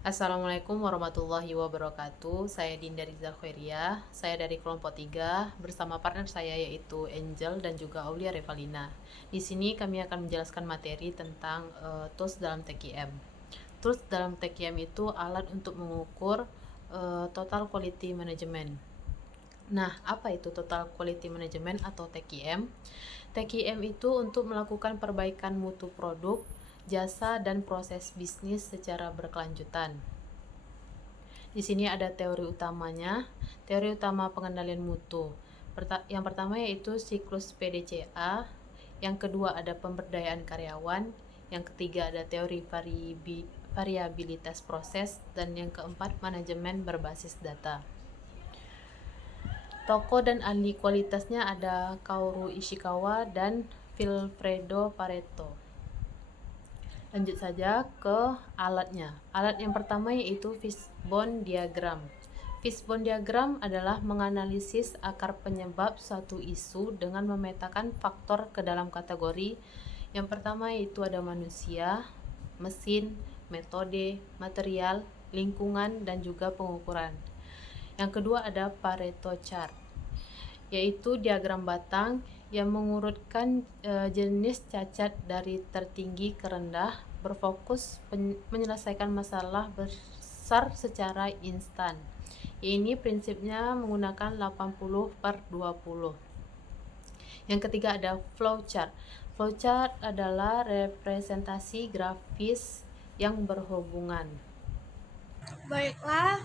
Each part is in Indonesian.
Assalamualaikum warahmatullahi wabarakatuh. Saya Dinda Riza Khairia. Saya dari kelompok 3 bersama partner saya yaitu Angel dan juga Aulia Revalina. Di sini kami akan menjelaskan materi tentang tools dalam TQM. Tools dalam TQM itu alat untuk mengukur total quality management. Nah, apa itu total quality management atau TQM? TQM itu untuk melakukan perbaikan mutu produk, jasa, dan proses bisnis secara berkelanjutan. Di sini ada teori utamanya. Teori utama pengendalian mutu. Yang pertama yaitu siklus PDCA. Yang kedua ada pemberdayaan karyawan. Yang ketiga ada teori variabilitas proses. Dan yang keempat manajemen berbasis data. Tokoh dan ahli kualitasnya ada Kaoru Ishikawa dan Vilfredo Pareto. Lanjut saja ke alatnya. Alat yang pertama yaitu fishbone diagram. Fishbone diagram adalah menganalisis akar penyebab suatu isu dengan memetakan faktor ke dalam kategori. Yang pertama yaitu ada manusia, mesin, metode, material, lingkungan, dan juga pengukuran. Yang kedua ada Pareto chart, yaitu diagram batang yang mengurutkan jenis cacat dari tertinggi ke rendah, berfokus menyelesaikan masalah besar secara instan. Ini prinsipnya menggunakan 80/20. Yang ketiga ada flowchart. Flowchart adalah representasi grafis yang berhubungan. Baiklah,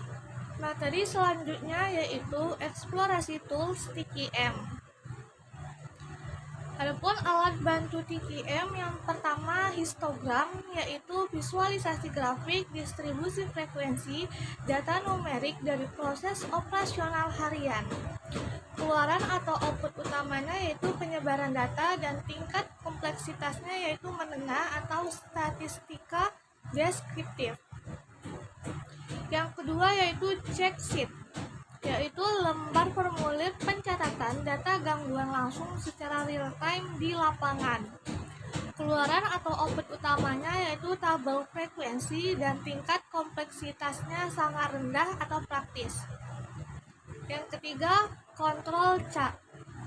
materi selanjutnya yaitu eksplorasi tools TQM. Adapun alat bantu TQM yang pertama histogram, yaitu visualisasi grafik distribusi frekuensi data numerik dari proses operasional harian. Keluaran atau output utamanya yaitu penyebaran data dan tingkat kompleksitasnya yaitu menengah atau statistika deskriptif. Yang kedua yaitu check sheet, yaitu lembar formulir pencatatan data gangguan langsung secara real time di lapangan. Keluaran atau output utamanya yaitu tabel frekuensi dan tingkat kompleksitasnya sangat rendah atau praktis. Yang ketiga, control chart,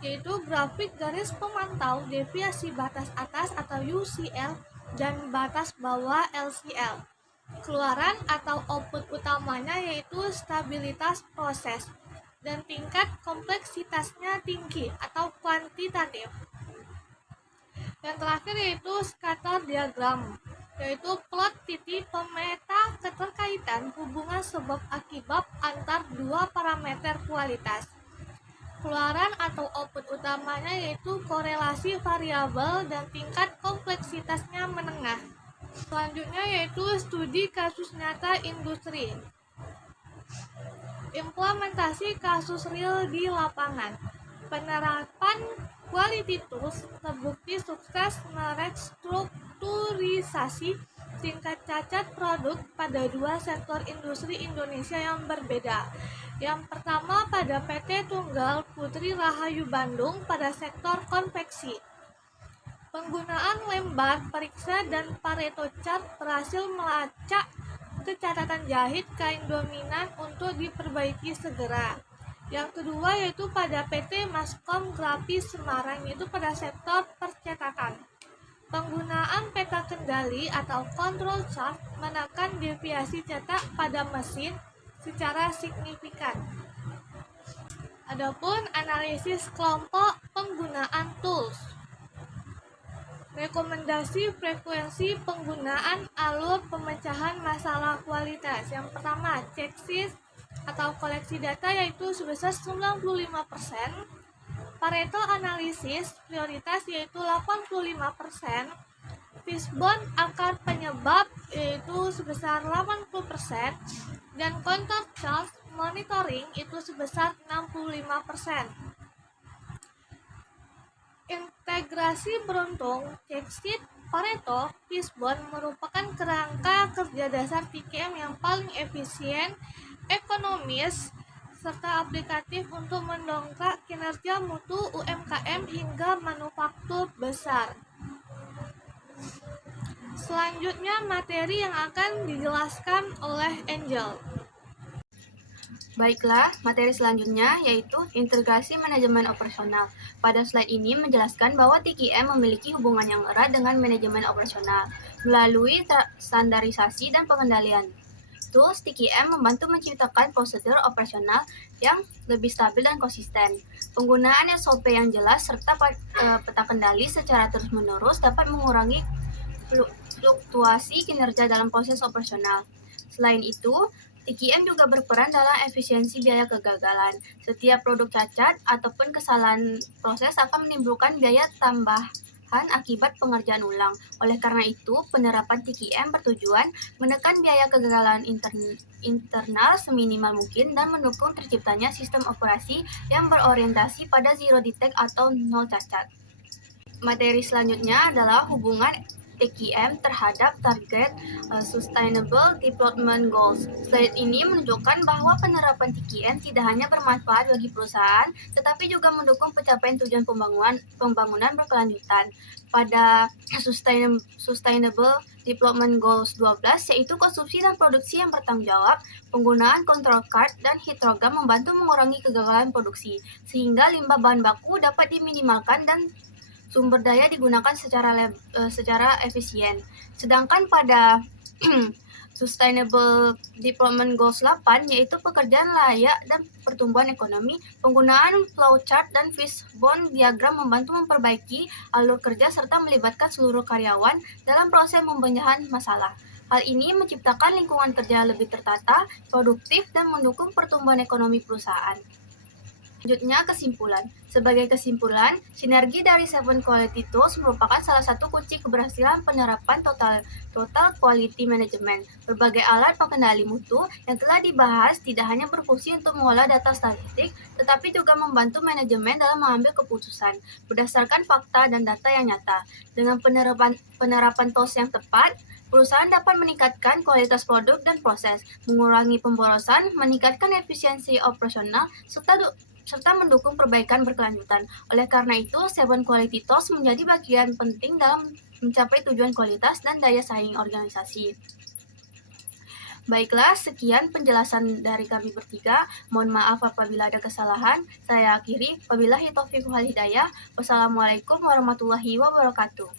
yaitu grafik garis pemantau deviasi batas atas atau UCL dan batas bawah LCL. Keluaran atau output utamanya yaitu stabilitas proses dan tingkat kompleksitasnya tinggi atau kuantitatif. Yang terakhir yaitu scatter diagram, yaitu plot titik pemeta keterkaitan hubungan sebab akibat antar dua parameter kualitas. Keluaran atau output utamanya yaitu korelasi variabel dan tingkat kompleksitasnya menengah. Selanjutnya yaitu studi kasus nyata industri. Implementasi kasus real di lapangan. Penerapan quality tools terbukti sukses merestrukturisasi tingkat cacat produk pada dua sektor industri Indonesia yang berbeda. Yang pertama pada PT Tunggal Putri Rahayu Bandung pada sektor konveksi. Penggunaan lembar periksa dan Pareto chart berhasil melacak kecacatan jahit kain dominan untuk diperbaiki segera. Yang kedua yaitu pada PT Maskom Grafis Semarang, yaitu pada sektor percetakan. Penggunaan peta kendali atau control chart menekan deviasi cetak pada mesin secara signifikan. Adapun analisis kelompok penggunaan tools. Rekomendasi frekuensi penggunaan alur pemecahan masalah kualitas. Yang pertama, check sheet atau koleksi data yaitu sebesar 95%. Pareto analisis prioritas yaitu 85%. Fishbone akar penyebab yaitu sebesar 80%. Dan contour chart monitoring itu sebesar 65%. Integrasi beruntung, check sheet, Pareto, Fishbone merupakan kerangka kerja dasar TQM yang paling efisien, ekonomis, serta aplikatif untuk mendongkrak kinerja mutu UMKM hingga manufaktur besar. Selanjutnya materi yang akan dijelaskan oleh Angel. Baiklah, materi selanjutnya yaitu integrasi manajemen operasional. Pada slide ini menjelaskan bahwa TQM memiliki hubungan yang erat dengan manajemen operasional melalui standarisasi dan pengendalian. Tools TQM membantu menciptakan prosedur operasional yang lebih stabil dan konsisten. Penggunaan SOP yang jelas serta peta kendali secara terus-menerus dapat mengurangi fluktuasi kinerja dalam proses operasional. Selain itu, TQM juga berperan dalam efisiensi biaya kegagalan. Setiap produk cacat ataupun kesalahan proses akan menimbulkan biaya tambahan akibat pengerjaan ulang. Oleh karena itu, penerapan TQM bertujuan menekan biaya kegagalan internal seminimal mungkin dan mendukung terciptanya sistem operasi yang berorientasi pada zero defect atau nol cacat. Materi selanjutnya adalah hubungan TQM terhadap target Sustainable Development Goals. Slide ini menunjukkan bahwa penerapan TQM tidak hanya bermanfaat bagi perusahaan, tetapi juga mendukung pencapaian tujuan pembangunan berkelanjutan. Pada Sustainable Development Goals 12, yaitu konsumsi dan produksi yang bertanggung jawab, penggunaan control card dan hitrogram membantu mengurangi kegagalan produksi, sehingga limbah bahan baku dapat diminimalkan dan sumber daya digunakan secara efisien. Sedangkan pada Sustainable Development Goals 8, yaitu pekerjaan layak dan pertumbuhan ekonomi, penggunaan flowchart dan fishbone diagram membantu memperbaiki alur kerja serta melibatkan seluruh karyawan dalam proses membenahi masalah. Hal ini menciptakan lingkungan kerja lebih tertata, produktif, dan mendukung pertumbuhan ekonomi perusahaan. Selanjutnya, kesimpulan. Sebagai kesimpulan, sinergi dari 7 Quality Tools merupakan salah satu kunci keberhasilan penerapan total quality management. Berbagai alat pengendali mutu yang telah dibahas tidak hanya berfungsi untuk mengolah data statistik, tetapi juga membantu manajemen dalam mengambil keputusan berdasarkan fakta dan data yang nyata. Dengan penerapan tools yang tepat, perusahaan dapat meningkatkan kualitas produk dan proses, mengurangi pemborosan, meningkatkan efisiensi operasional, serta mendukung perbaikan berkelanjutan. Oleh karena itu, 7 Quality Tools menjadi bagian penting dalam mencapai tujuan kualitas dan daya saing organisasi. Baiklah, sekian penjelasan dari kami bertiga. Mohon maaf apabila ada kesalahan. Saya akhiri. Wabillahi taufiq wal hidayah. Wassalamualaikum warahmatullahi wabarakatuh.